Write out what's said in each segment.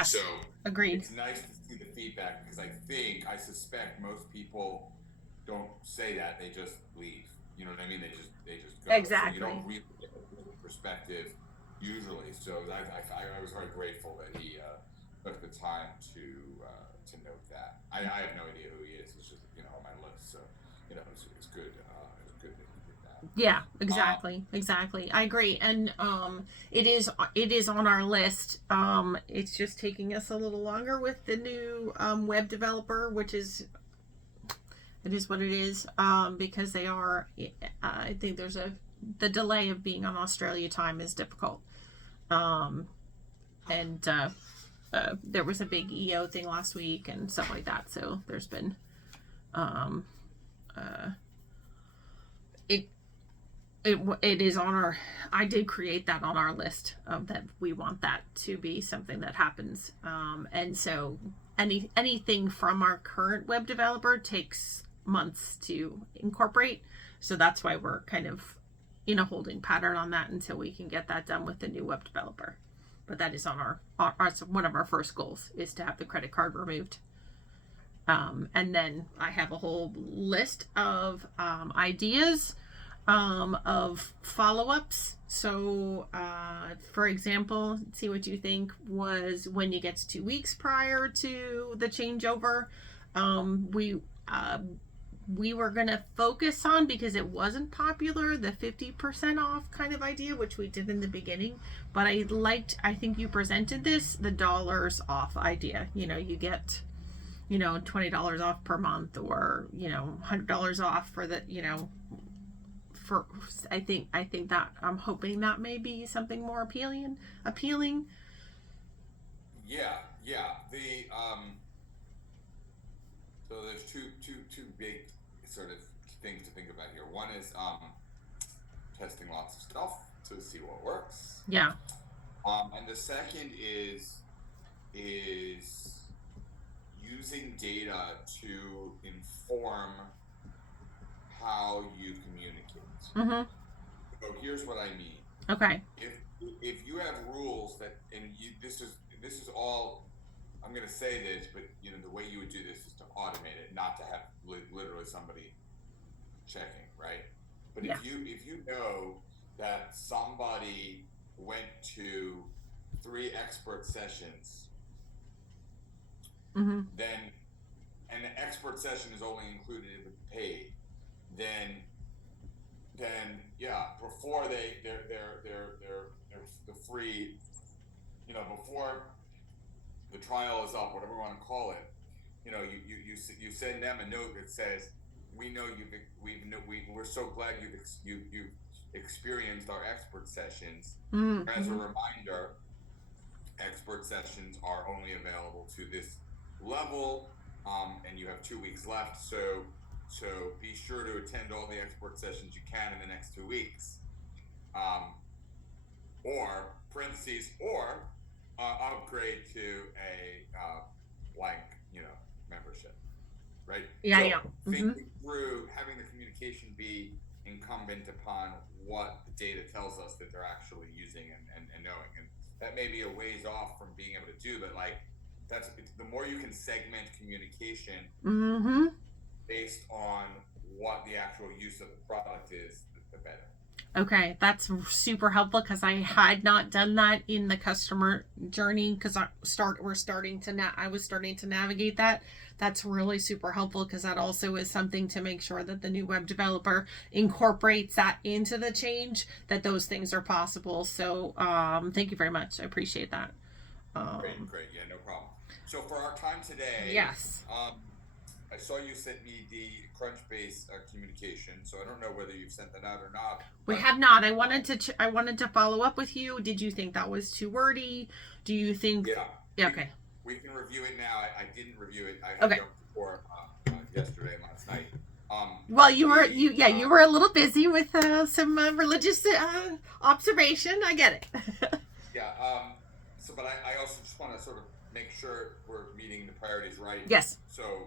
Yes. So Agreed. it's nice to see the feedback because I suspect most people don't say that, they just leave. You know what I mean? They just go. So you don't Exactly. really get a good perspective usually. So I was very grateful that he took the time to note that. I have no idea who he is. He's just on my list. So it's good. It's good that he did that. Yeah, Uh, exactly. I agree. And it is on our list. It's just taking us a little longer with the new web developer, which is it is what it is. Because they are I think there's a the delay of being on Australia time is difficult. Um and there was a big EO thing last week and stuff like that. So there's been um uh it it is on our I did create that on our list of that we want that to be something that happens, and so anything from our current web developer takes months to incorporate, so that's why we're kind of in a holding pattern on that until we can get that done with the new web developer. But that is on our one of our first goals is to have the credit card removed. And then I have a whole list of ideas of follow ups. So, for example, see what you think was when you get to 2 weeks prior to the changeover. Um, we uh, we were gonna focus on because it wasn't popular the 50% off kind of idea, which we did in the beginning. But I think you presented this the dollars off idea. You get $20 off per month, or $100 off for the for I think that I'm hoping that may be something more appealing. yeah. So there's two big sort of things to think about here. One is testing lots of stuff to see what works. Yeah. And the second is using data to inform how you communicate. Mhm. So here's what I mean. Okay. If you have rules that and this is all I'm going to say this, but the way you would do this is to automate it, not to have literally somebody checking, right? But Yeah. if you know that somebody went to 3 expert sessions, Mhm. then and the expert session is only included if it's paid, then yeah, before they're the free, before the trial is up, whatever you want to call it, you send them a note that says, we know we're so glad you've experienced our expert sessions. As a Mhm. reminder, expert sessions are only available to this level, and you have 2 weeks left. So be sure to attend all the expert sessions you can in the next 2 weeks. Um, or parentheses, or upgrade to a blank, membership, right? Yeah. So Yeah. Mhm. thinking through having the communication be incumbent upon what the data tells us that they're actually using and knowing, and that may be a ways off from being able to do, but like the more you can segment communication Mhm. based on what the actual use of the product is, the better. Okay, that's super helpful because I had not done that in the customer journey because I was starting to navigate that. That's really super helpful because that also is something to make sure that the new web developer incorporates that into the change, that those things are possible. So thank you very much. I appreciate that. Great, Um, great. Yeah, no problem. So for our time today, yes. I saw you sent me the Crunchbase communication. So I don't know whether you've sent that out or not, We but have not. um, I wanted to follow up with you. Did you think that was too wordy? Do you think? yeah, Yeah, we okay. we can review it now. I didn't review it. I had Okay. Yom Kippur yesterday and last night. Well, you were The you yeah you were a little busy with some religious observation. I get it. Yeah. But I also just want to sort of make sure we're meeting the priorities right. Yes. So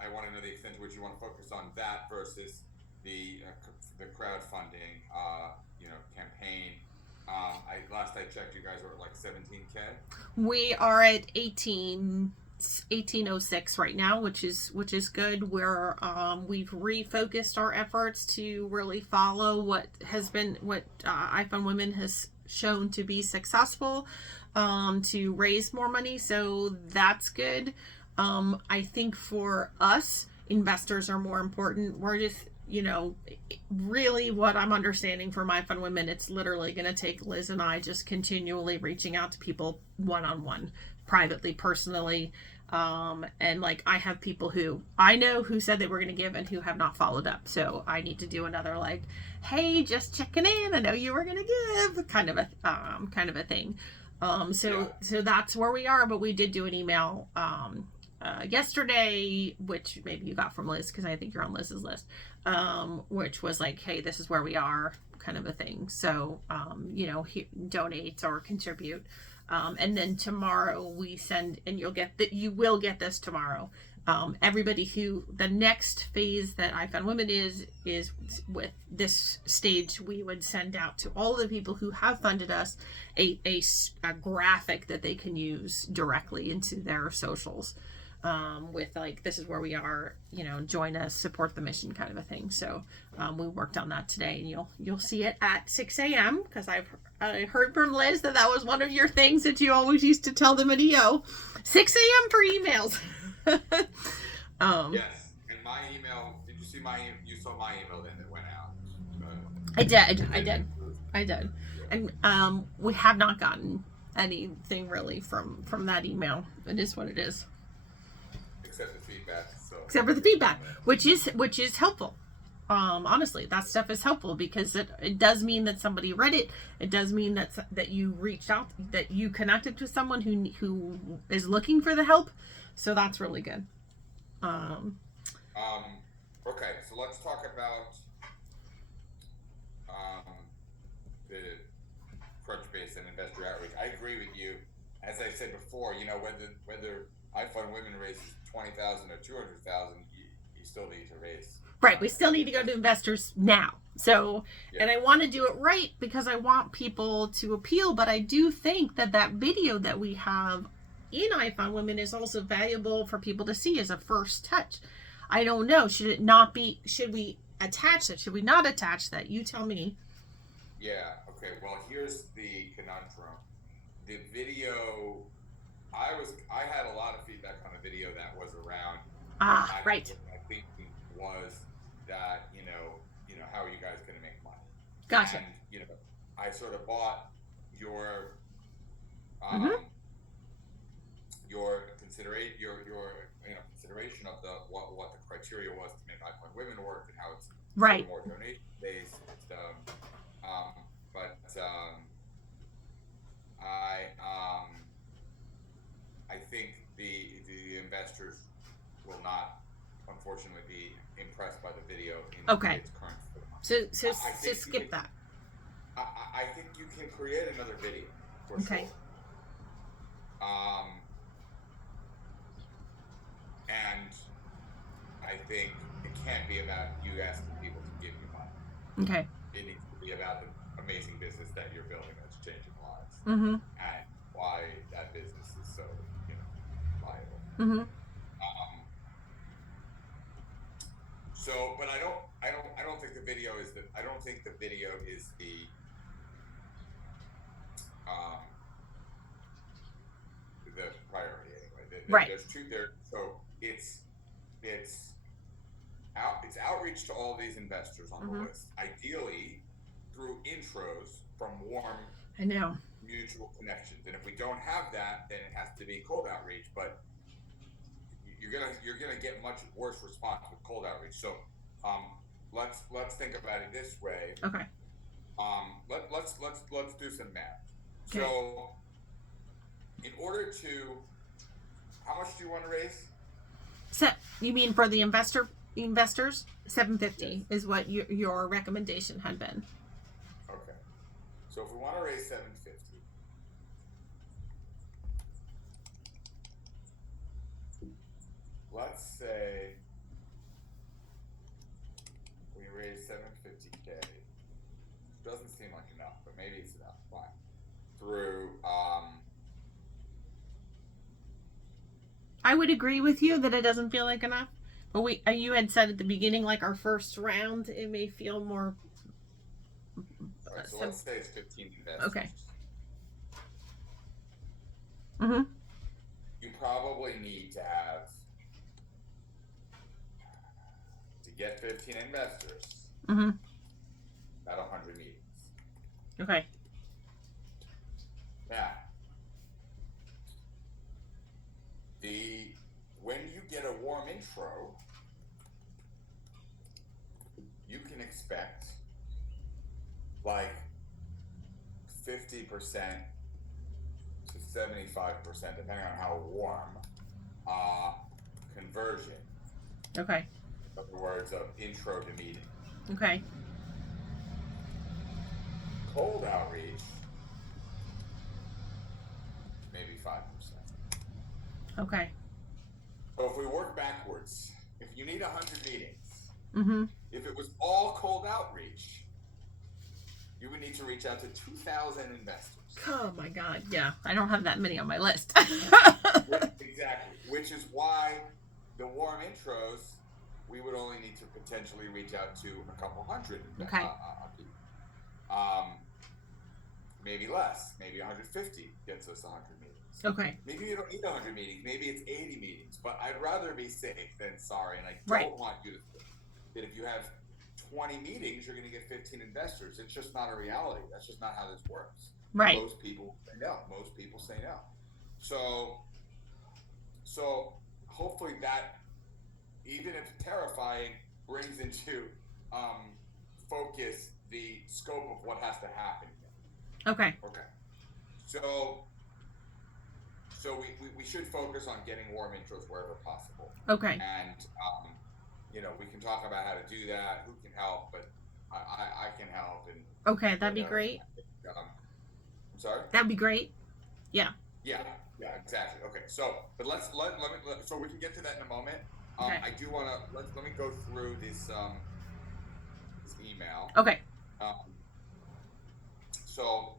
I want to know the extent to which you want to focus on that versus the crowdfunding, campaign. Last I checked, you guys were at like 17K. We are at 1806 right now, which is good. We've refocused our efforts to really follow what iFund Women has shown to be successful, to raise more money. So that's good. I think for us, investors are more important. We're just, really what I'm understanding for iFund Women, it's literally going to take Liz and I just continually reaching out to people one-on-one, privately, personally. And like I have people who I know who said they were going to give and who have not followed up. So I need to do another like, hey, just checking in. I know you were going to give kind of a thing. So that's where we are. But we did do an email yesterday, which maybe you got from Liz because I think you're on Liz's list, which was like, hey, this is where we are, kind of a thing. So, donate or contribute. And then tomorrow we send, and you will get this tomorrow. Everybody who the next phase that iFund Women is with this stage, we would send out to all the people who have funded us a graphic that they can use directly into their socials, with like, this is where we are, join us, support the mission, kind of a thing. So we worked on that today, and you'll see it at 6 a.m. because I heard from Liz that was one of your things that you always used to tell them at EO, 6 a.m. for emails. Yes, and my email. Did you see you saw my email then that went out? I did, and we have not gotten anything really from that email. It is what it is. Except the feedback. Except for the feedback, which is helpful. Honestly, that stuff is helpful because it does mean that somebody read it. It does mean that you reached out, that you connected to someone who is looking for the help. So that's really good. Okay, so let's talk about the Crunchbase and investor outreach. I agree with you. As I said before, whether iFund Women raises 20,000 or 200,000, you still need to raise. Right, we still need to go to investors now. So, and I want to do it right because I want people to appeal, but I do think that video that we have in iFund Women is also valuable for people to see as a first touch. I don't know. Should we attach that? Should we not attach that? You tell me. Yeah, okay. Well, here's the conundrum. The video, I had a lot of feedback on the video that was around. Right. I think was that, how are you guys going to make money? Gotcha. And, I sort of bought your consideration of what the criteria was to make iFund Women work and how it's right. more donation based. I think the investors will not, unfortunately, be impressed by the video in its current form. So skip that. I think you can create another video for sure. And I think it can't be about you asking people to give you money. Okay. It needs to be about the amazing business that you're building that's changing lives, and why that business is so viable. So, but I don't think the video is I don't think the video is the priority anyway. Right. There's two there. So it's outreach to all these investors on the list, ideally through intros from warm, mutual connections. And if we don't have that, then it has to be cold outreach. But you're gonna get much worse response with cold outreach. So let's think about it this way. Okay. Let's do some math. Okay. So in order to, how much do you want to raise? You mean for the investors? 750 is what your recommendation had been. Okay. So if we want to raise 750, let's say we raise 750K. Doesn't seem like enough, but maybe it's enough. Fine. I would agree with you that it doesn't feel like enough. But you had said at the beginning, like our first round, it may feel more. All right, so let's say it's 15 investors. Okay. Mhm. You probably need to have to get 15 investors. Mhm. About 100 meetings. Okay. Now, when you get a warm intro, you can expect like 50% to 75%, depending on how warm, conversion. Okay. In other words, of intro to meeting. Okay. Cold outreach, maybe 5%. Okay. So if we work backwards, if you need 100 meetings, Mhm. if it was all cold outreach, you would need to reach out to 2,000 investors. Oh my God! Yeah, I don't have that many on my list. Exactly, which is why the warm intros, we would only need to potentially reach out to a couple hundred Okay. people. Maybe less, maybe 150 gets us 100 meetings. Okay. Maybe you don't need 100 meetings, maybe it's 80 meetings, but I'd rather be safe than sorry, and I don't want you to think that if you have 20 meetings, you're going to get 15 investors. It's just not a reality. That's just not how this works. Right. Most people say no. Most people say no. So hopefully that, even if terrifying, brings into focus the scope of what has to happen here. Okay. Okay. So we should focus on getting warm intros wherever possible. Okay. And we can talk about how to do that, who can help, but I can help. And okay, that'd be great. I'm sorry? That'd be great. Yeah. Yeah, exactly. Okay, so but let me so we can get to that in a moment. Okay. I do want to let me go through this email. Okay. So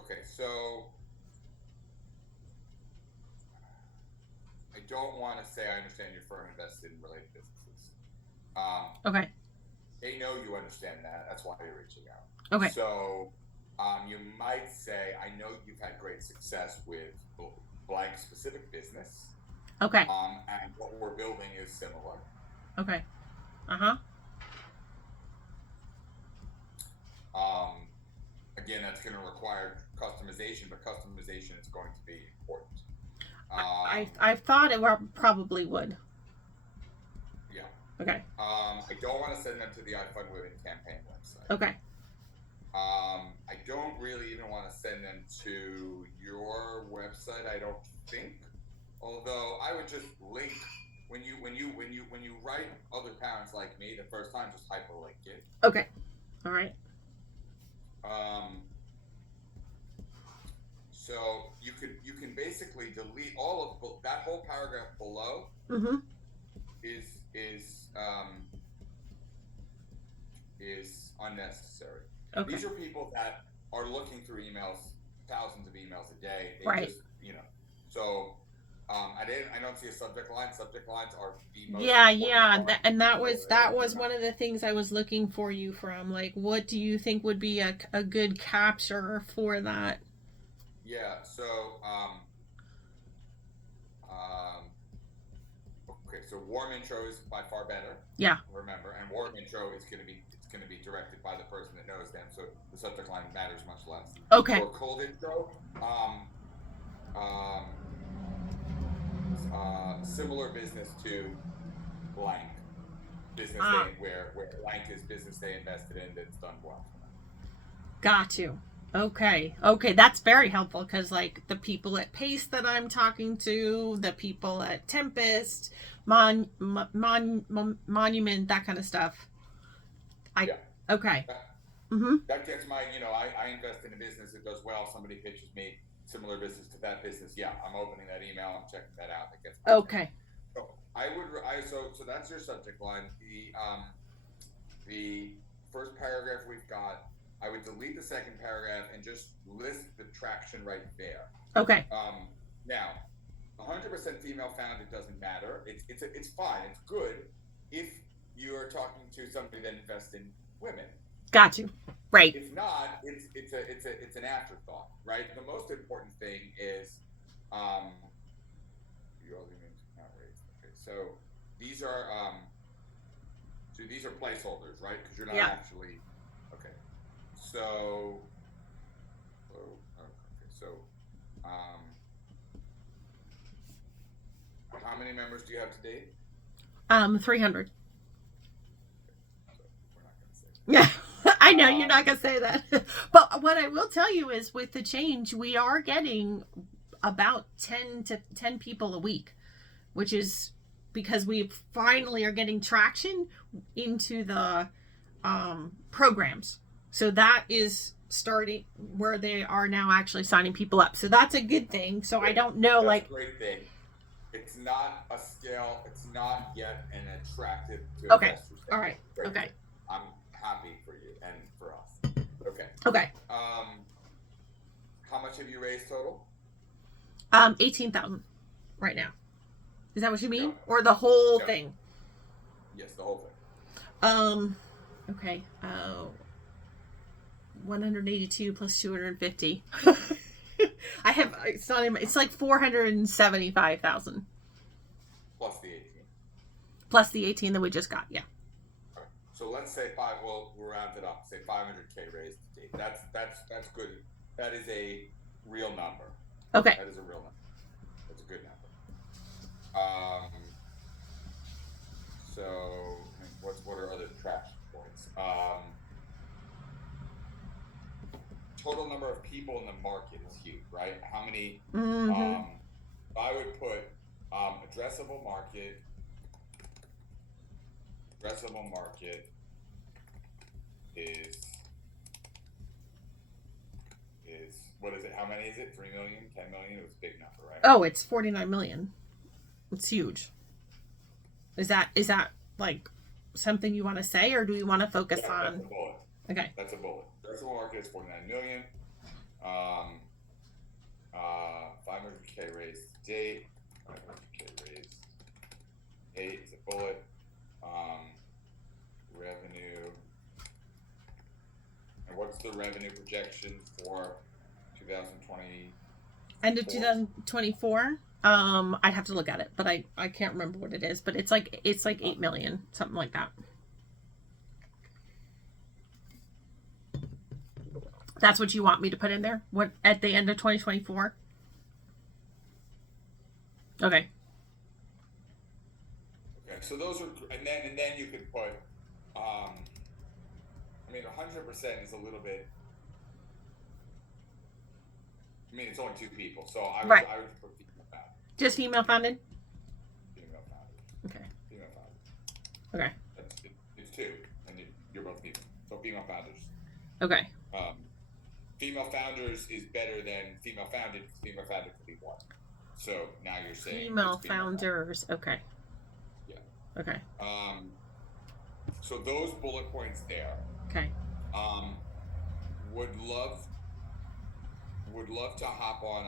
okay, so I don't want to say I understand your firm invested in related businesses. Okay. They know you understand that. That's why you're reaching out. Okay. So you might say, I know you've had great success with blank specific business. Okay. And what we're building is similar. Okay. Uh-huh. Again, that's going to require customization, but customization is going to be important. I thought it probably would. Yeah. Okay. I don't want to send them to the iFund Women campaign website. Okay. I don't really even want to send them to your website, I don't think. Although I would just link when you write other parents like me the first time, just hyperlink it. Okay. All right. So you can basically delete all of that whole paragraph below. Mm-hmm. Is unnecessary. Okay. These are people that are looking through emails, thousands of emails a day. They right. just, so I don't see a subject line. Subject lines are the most that was one of the things I was looking for you from. Like, what do you think would be a good capture for that? Yeah. So okay. So warm intro is by far better. Yeah. Remember, and warm intro is going to be directed by the person that knows them, so the subject line matters much less. Okay. Or cold intro, similar business to blank business where blank is business they invested in that's done well. Got you. Okay, that's very helpful because like the people at Pace that I'm talking to, the people at Tempest, Monument, that kind of stuff. Okay. That gets my, I invest in a business that does well. Somebody pitches me similar business to that business. Yeah, I'm opening that email. I'm checking that out. That gets okay. So so that's your subject line. The would delete the second paragraph and just list the traction right there. Okay. Now, 100% female founded doesn't matter. It's fine. It's good if you're talking to somebody that invests in women. Got you. Right. If not, it's an afterthought, right? The most important thing is you all names not raised. Okay, so these are placeholders, right? Because you're not actually okay. So how many members do you have to date? 300. So we're not going to say. Yeah. I know you're not going to say that. But what I will tell you is with the change, we are getting about 10 people a week, which is because we finally are getting traction into the programs. So that is starting where they are now actually signing people up. So that's a good thing. So I don't know, that's a great thing. It's not a scale. It's not yet an attractive to investors. All right. Great Okay. Thing. I'm happy for you and for us. Okay. Okay. How much have you raised total? 18,000 right now. Is that what you mean? Or the whole thing? Yes, the whole thing. Okay. 182 plus 250. I have, it's like 475,000. Plus the 18. Plus the 18 that we just got, yeah. Right. So let's say we'll round it up. Say 500K raised to date. That's good. That is a real number. Okay. That is a real number. That's a good number. So what are other traction points? Total number of people in the market is huge, right? How many? Mm-hmm. I would put addressable market. Addressable market is what is it? How many is it? 3 million, 10 million? It was a big number, right? Oh, it's 49 million. It's huge. Is that like something you want to say, or do we want to focus on? That's a bullet. Okay. That's a bullet. Addressable market is 49 million. 500K raised to date. 500K raised. 8 is a bullet. Revenue. And what's the revenue projection for 2020? End of 2024. I'd have to look at it, but I can't remember what it is. But it's like 8 million, something like that. That's what you want me to put in there? What at the end of 2024? Okay. Okay, so those are, and then you could put, I mean, 100% is a little bit. I mean, it's only 2 people, so I would put female founded. Just female founded? Female founded. Okay. Female founded. Okay. It's 2, and you're both female. So female founders. Okay. Female founders is better than female founded, because female founded could be 1. So now you're saying female founders. Okay. Yeah. Okay. So those bullet points there. Okay. Would love to hop on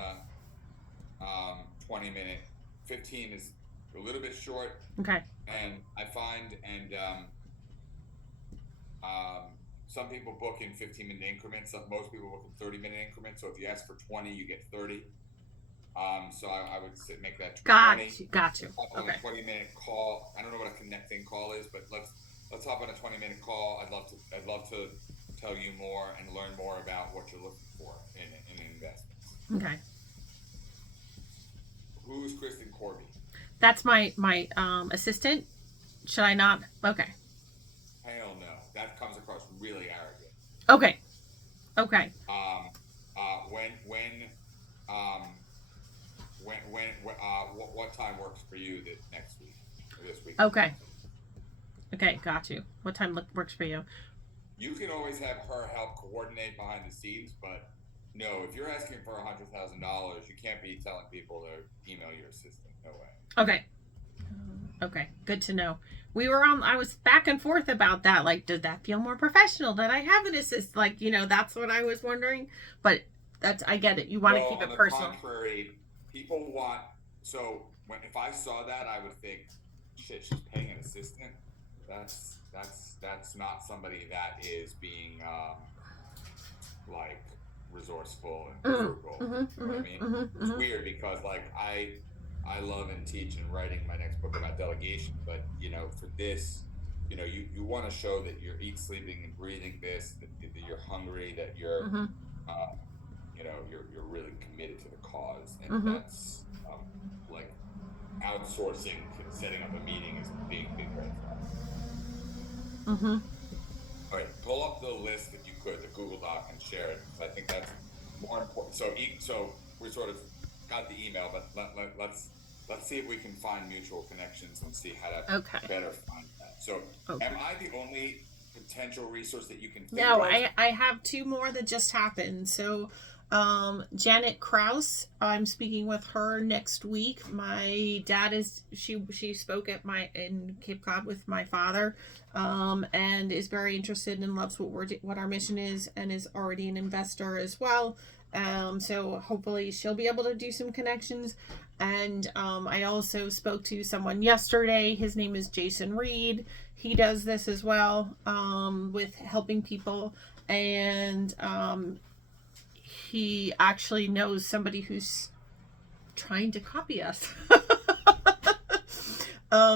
a 20-minute. 15 is a little bit short. Okay. And I find some people book in 15-minute increments. Most people book in 30-minute increments. So if you ask for 20, you get 30. So I would make that 20. Got you. Hop on a 20-minute call. I don't know what a connecting call is, but let's hop on a 20-minute call. I'd love to tell you more and learn more about what you're looking for in investments. Okay. Who's Kristen Corby? That's my assistant. Should I not? Okay. Hell no. That comes across really arrogant. Okay. Okay. What time works for you next week or this week? Okay. Okay, got you. What time works for you? You can always have her help coordinate behind the scenes, but no, if you're asking for $100,000, you can't be telling people to email your assistant. No way. Okay. Okay, good to know. I was back and forth about that. Like, does that feel more professional that I have an assist? Like, that's what I was wondering. But I get it. You want to Well, keep on it the personal. contrary, people want. So if I saw that, I would think, shit, she's paying an assistant. That's not somebody that is being like resourceful and Mm-hmm, frugal. mm-hmm, You know what I mean? mm-hmm, mm-hmm, It's mm-hmm. weird because like I love and teach and writing my next book about delegation, but for this, you want to show that you're eat, sleeping, and breathing this, that you're hungry, that Mm-hmm. uh, you're really committed to the cause, and Mm-hmm. that's like outsourcing, setting up a meeting is a big red flag. Mm-hmm. All right, pull up the list if you could, the Google Doc, and share it because I think that's more important. So we sort of got the email, but let's see if we can find mutual connections and see how to Okay. better find that. So, Okay. am I the only potential resource that you can think No, of? I have two more that just happened. So, Janet Kraus, I'm speaking with her next week. My dad she spoke in Cape Cod with my father, and is very interested and loves what our mission is, and is already an investor as well. So hopefully she'll be able to do some connections. And I also spoke to someone yesterday. His name is Jason Reed. He does this as well, with helping people, and he actually knows somebody who's trying to copy us.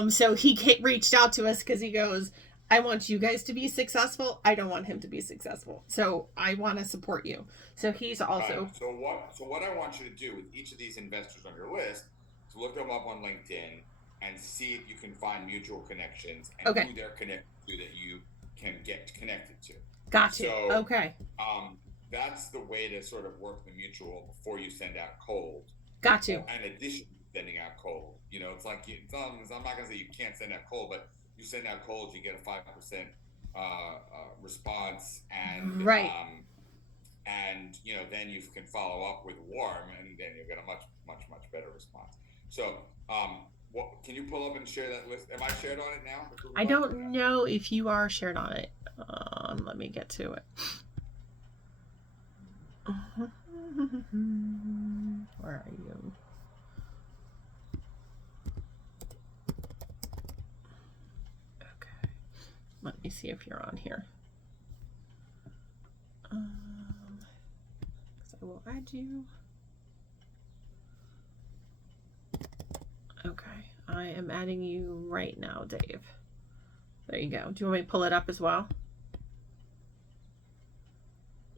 So he reached out to us because he goes, I want you guys to be successful. I don't want him to be successful. So I want to support you. So he's also. Right. So what I want you to do with each of these investors on your list is look them up on LinkedIn and see if you can find mutual connections and Okay. who they're connected to that you can get connected to. Got you. So, okay. That's the way to sort of work the mutual before you send out cold. Got you. In addition to sending out cold, it's like I'm not gonna say you can't send out cold, but you send out cold, you get a 5% response, and right. And then you can follow up with warm, and then you'll get a much better response. So, what can you pull up and share that list? Am I shared on it now? I don't know if you are shared on it. Let me get to it. Where are you? Okay. Let me see if you're on here. I will add you. Okay. I am adding you right now, Dave. There you go. Do you want me to pull it up as well?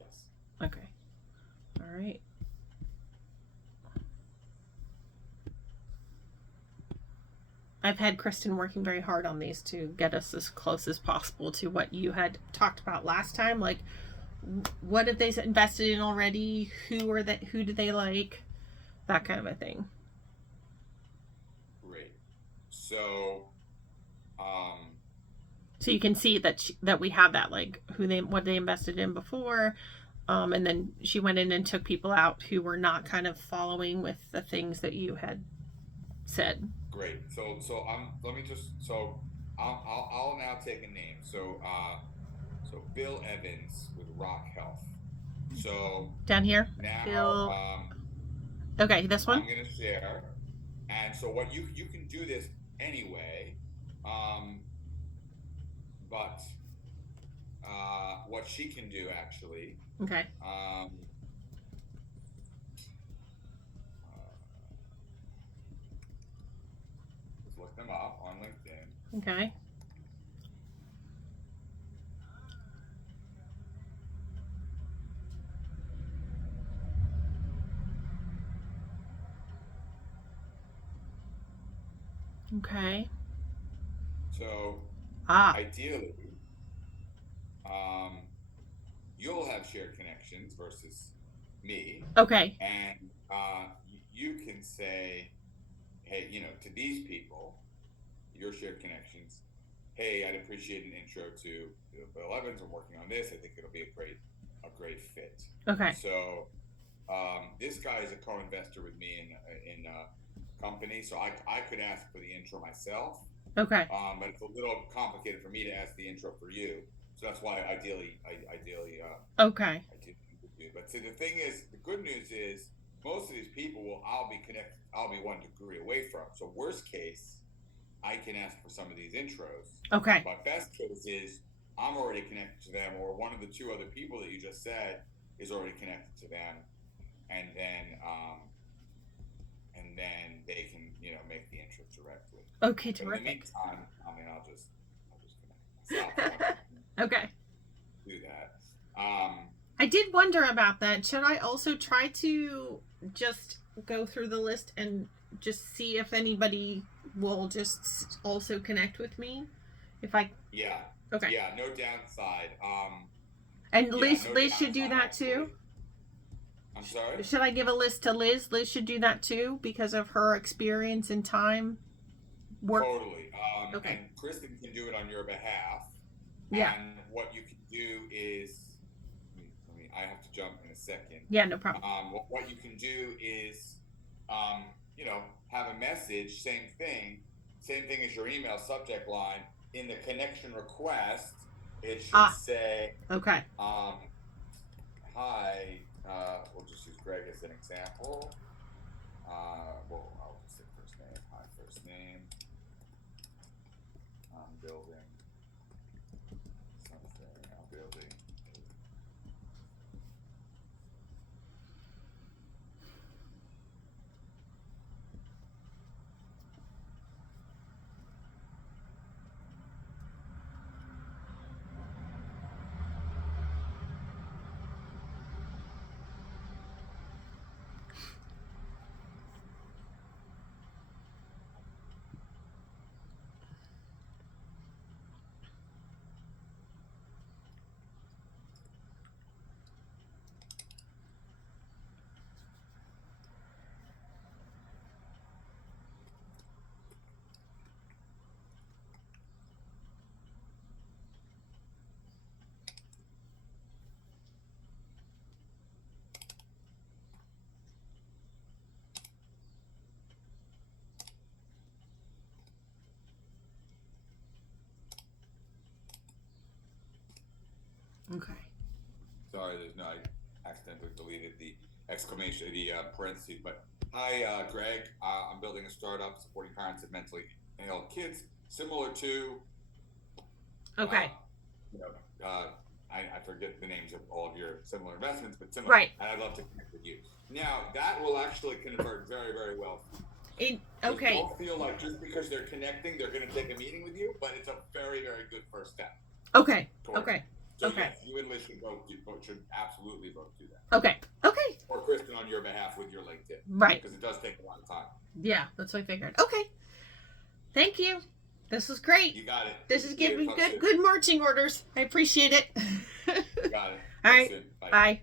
Yes. Okay. All right. I've had Kristen working very hard on these to get us as close as possible to what you had talked about last time. Like, what have they invested in already? Who do they like? That kind of a thing. Great. So, so you can see that we have that, like what they invested in before, and then she went in and took people out who were not kind of following with the things that you had said. Great. So let me just I'll now take a name. So Bill Evans with Rock Health. So down here, now Bill. Okay, this one. I'm gonna share, and so what you can do this anyway, but what she can do actually. Okay. Look them up on LinkedIn. Okay. Okay. So ideally, you'll have shared connections versus me. Okay. And you can say, hey, to these people, your shared connections, hey, I'd appreciate an intro to Bill Evans. I'm working on this. I think it'll be a great fit. Okay. So this guy is a co-investor with me in a company, so I could ask for the intro myself, Okay. But it's a little complicated for me to ask the intro for you. So that's why ideally, Okay. I did do. But see, the thing is, the good news is most of these people I'll be connected. I'll be 1 degree away from. So worst case, I can ask for some of these intros. Okay. But best case is I'm already connected to them, or one of the 2 other people that you just said is already connected to them, and then they can make the intro directly. Okay, But in the terrific. meantime, I mean, I'll just connect myself. Okay. Do that. I did wonder about that. Should I also try to just go through the list and just see if anybody will just also connect with me? If I Yeah. Okay. Yeah. No downside. And Yeah, Liz no Liz should do downside, that too. I'm sorry. Should I give a list to Liz? Liz should do that too because of her experience and time work. Totally. Okay. And Kristen can do it on your behalf. Yeah. And what you can do is, I have to jump in a second. Yeah, no problem. What you can do is, have a message, same thing as your email subject line. In the connection request, it should say, Okay. hi, we'll just use Greg as an example. I'll just say first name, hi, first name. I'm building something, I'm building. Okay. Sorry, I accidentally deleted the exclamation, the parentheses. But hi, Greg. I'm building a startup supporting parents of mentally ill kids, similar to. Okay. I forget the names of all of your similar investments, but similar. Right. And I'd love to connect with you. Now that will actually convert very, very well. Okay. Don't feel like just because they're connecting, they're going to take a meeting with you, but it's a very, very good first step. Okay. Okay. So Okay. yes, you and Liz should absolutely both do that. Okay. Okay. Or Kristen on your behalf with your LinkedIn. Right. Because it does take a lot of time. Yeah, that's what I figured. Okay. Thank you. This was great. You got it. This is giving good marching orders. I appreciate it. You got it. All right. Soon. Bye. Bye.